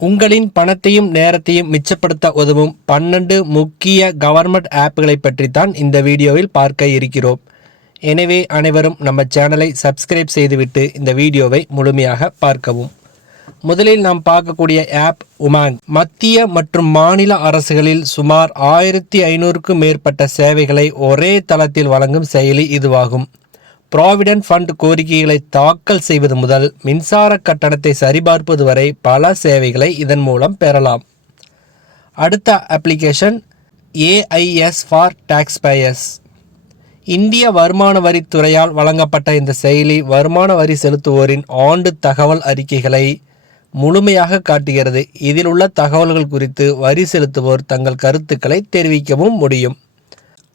உங்களின் பணத்தையும் நேரத்தையும் மிச்சப்படுத்த உதவும் 12 முக்கிய கவர்மெண்ட் ஆப்களை பற்றித்தான் இந்த வீடியோவில் பார்க்க இருக்கிறோம். எனவே அனைவரும் நம்ம சேனலை சப்ஸ்கிரைப் செய்துவிட்டு இந்த வீடியோவை முழுமையாக பார்க்கவும். முதலில் நாம் பார்க்கக்கூடிய ஆப் உமாங். மத்திய மற்றும் மாநில அரசுகளில் சுமார் 1500க்கும் மேற்பட்ட சேவைகளை ஒரே தளத்தில் வழங்கும் செயலி இதுவாகும். ப்ராவிடென்ட் ஃபண்ட் கோரிக்கைகளை தாக்கல் செய்வது முதல் மின்சார கட்டணத்தை சரிபார்ப்பது வரை பல சேவைகளை இதன் மூலம் பெறலாம். அடுத்த application AIS for tax payers. இந்திய வருமான வரித்துறையால் வழங்கப்பட்ட இந்த செயலி வருமான வரி செலுத்துவோரின் ஆண்டு தகவல் அறிக்கைகளை முழுமையாக காட்டுகிறது. இதில் உள்ள தகவல்கள் குறித்து வரி செலுத்துவோர் தங்கள் கருத்துக்களை தெரிவிக்கவும் முடியும்.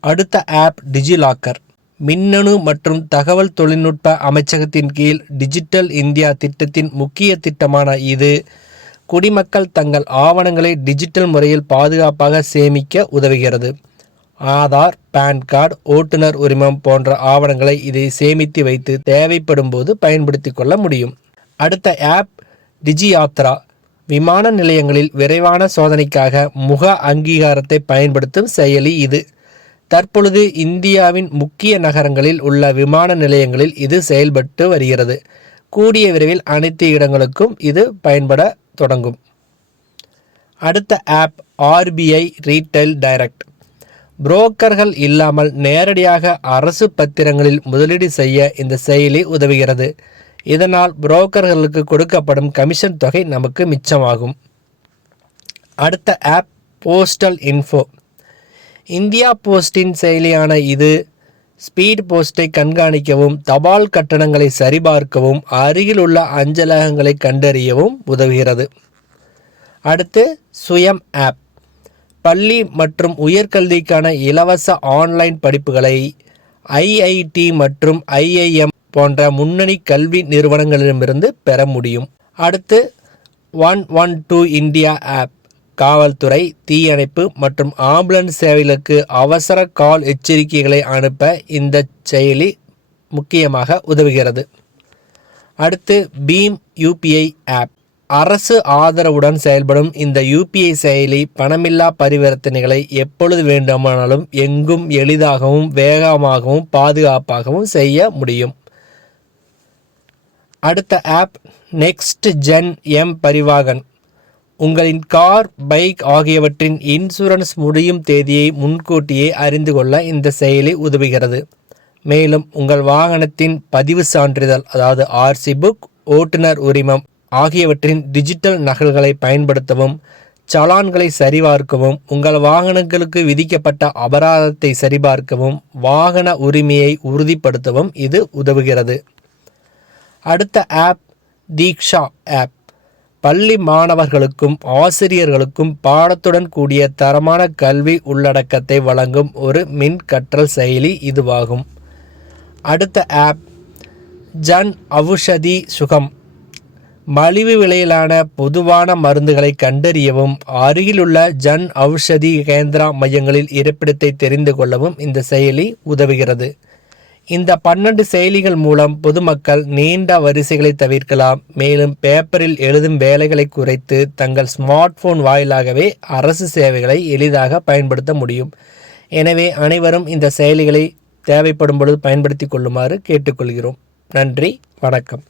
அடுத்த ஆப் டிஜிலாக்கர். மின்னணு மற்றும் தகவல் தொழில்நுட்ப அமைச்சகத்தின் கீழ் டிஜிட்டல் இந்தியா திட்டத்தின் முக்கிய திட்டமான இது குடிமக்கள் தங்கள் ஆவணங்களை டிஜிட்டல் முறையில் பாதுகாப்பாக சேமிக்க உதவுகிறது. ஆதார், பான் கார்டு, ஓட்டுநர் உரிமம் போன்ற ஆவணங்களை இதை சேமித்து வைத்து தேவைப்படும் போது பயன்படுத்தி கொள்ள முடியும். அடுத்த ஆப் டிஜியாத்ரா. விமான நிலையங்களில் விரைவான சோதனைக்காக முக அங்கீகாரத்தை பயன்படுத்தும் செயலி இது. தற்பொழுது இந்தியாவின் முக்கிய நகரங்களில் உள்ள விமான நிலையங்களில் இது செயல்பட்டு வருகிறது. கூடிய விரைவில் அனைத்து இடங்களுக்கும் இது பயன்பட தொடங்கும். அடுத்த ஆப் RBI ரீட்டைல் டைரக்ட். புரோக்கர்கள் இல்லாமல் நேரடியாக அரசு பத்திரங்களில் முதலீடு செய்ய இந்த செயலி உதவுகிறது. இதனால் புரோக்கர்களுக்கு கொடுக்கப்படும் கமிஷன் தொகை நமக்கு மிச்சமாகும். அடுத்த ஆப் போஸ்டல் இன்ஃபோ. இந்தியா போஸ்டின் செயலியான இது ஸ்பீட் போஸ்டை கண்காணிக்கவும் தபால் கட்டணங்களை சரிபார்க்கவும் அருகில் உள்ள அஞ்சலகங்களை கண்டறியவும் உதவுகிறது. அடுத்து சுயம் ஆப். பள்ளி மற்றும் உயர்கல்விக்கான இலவச ஆன்லைன் படிப்புகளை IIT மற்றும் IIM போன்ற முன்னணி கல்வி நிறுவனங்களிடமிருந்து பெற முடியும். அடுத்து 112 இந்தியா ஆப். காவல்துறை, தீயணைப்பு மற்றும் ஆம்புலன்ஸ் சேவைகளுக்கு அவசர கால் எச்சரிக்கைகளை அனுப்ப இந்த செயலி முக்கியமாக உதவுகிறது. அடுத்து பீம் UPI ஆப். அரசு ஆதரவுடன் செயல்படும் இந்த UPI செயலி பணமில்லா பரிவர்த்தனைகளை எப்பொழுது வேண்டுமானாலும் எங்கும் எளிதாகவும் வேகமாகவும் பாதுகாப்பாகவும் செய்ய முடியும். அடுத்த ஆப் நெக்ஸ்ட் ஜென் பரிவாகன். உங்களின் கார், பைக் ஆகியவற்றின் இன்சூரன்ஸ் முடியும் தேதியை முன்கூட்டியே அறிந்து கொள்ள இந்த செயலி உதவுகிறது. மேலும் உங்கள் வாகனத்தின் பதிவு சான்றிதழ் அதாவது RC புக், ஓட்டுநர் உரிமம் ஆகியவற்றின் டிஜிட்டல் நகல்களை பயன்படுத்தவும், சலான்களை சரிபார்க்கவும், உங்கள் வாகனங்களுக்கு விதிக்கப்பட்ட அபராதத்தை சரிபார்க்கவும், வாகன உரிமையை உறுதிப்படுத்தவும் இது உதவுகிறது. அடுத்த ஆப் தீக்ஷா ஆப். பள்ளி மாணவர்களுக்கும் ஆசிரியர்களுக்கும் பாடத்துடன் கூடிய தரமான கல்வி உள்ளடக்கத்தை வழங்கும் ஒரு மின் கற்றல் செயலி இதுவாகும். அடுத்த ஆப் ஜன் அவுஷதி சுகம். மலிவு விலையிலான பொதுவான மருந்துகளை கண்டறியவும் அருகிலுள்ள ஜன் அவுஷதி கேந்திரா மையங்களில் இருப்பிடத்தை தெரிந்து கொள்ளவும் இந்த செயலி உதவுகிறது. இந்த 12 செயலிகள் மூலம் பொதுமக்கள் நீண்ட வரிசைகளை தவிர்க்கலாம். மேலும் பேப்பரில் எழுதும் வேலைகளை குறைத்து தங்கள் ஸ்மார்ட் போன் வாயிலாகவே அரசு சேவைகளை எளிதாக பயன்படுத்த முடியும். எனவே அனைவரும் இந்த செயலிகளை தேவைப்படும் பொழுது பயன்படுத்தி கொள்ளுமாறு கேட்டுக்கொள்கிறோம். நன்றி, வணக்கம்.